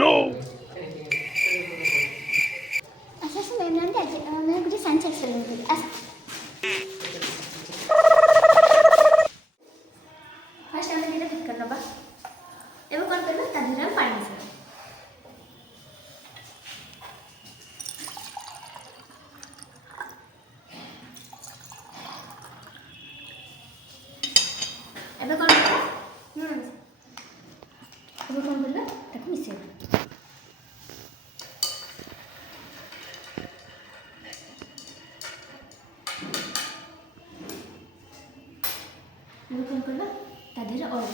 no! अच्छा sir मैं मुझे साइंस एक्सपेरिमेंट करी ऐसा फर्स्ट हमें धीरे फिट करना बा एवं कौन करना ता धीरे पानी मिसरा एवं कौन करना एवं कौन करना ताको मिसेरा कौन करना ता धीरे और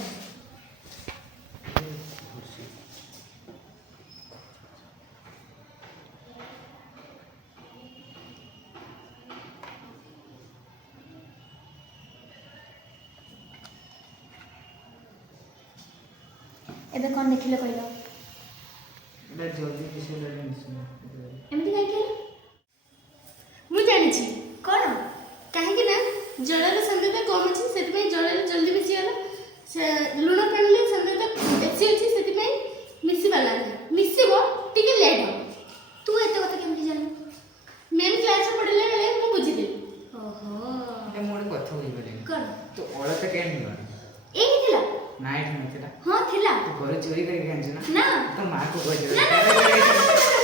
एबे कौन देखिले कहलो एटा जल्दी किसे लगे निसना एमती काई के ମୁଁ ଜାଣିଛି कौन କାହିଁକି ନା ଜଳର ସାନ୍ଦ୍ରତା କମ୍ ଅଛି ସେଥିପାଇଁ ଜଳରେ ଜଲ୍ଦି ମିଶିଗଲା ଲୁଣ ପାଣିରେ ସାନ୍ଦ୍ରତା ବେଶୀ ଅଛି ସେଥିପାଇଁ ମିଶି ପାରିଲାନି ମିଶିବ ଟିକେ ଲେଟ୍ ହେବ तू एते कथा केमती जानो ମ୍ୟାମ୍ କ୍ଲାସ୍ରେ ପଢ଼ିଲା ବେଳେ ମୁଁ ବୁଝିଦେଲି ओहो एटा मोर कथा होई बोले कौन तो ओळा के नहीं ए ही थिला नाइट में तेरा हां थिला तो घर चोरी करके आंछ ना ना तो मां को कह ना, ना, ना, ना, ना, ना, ना,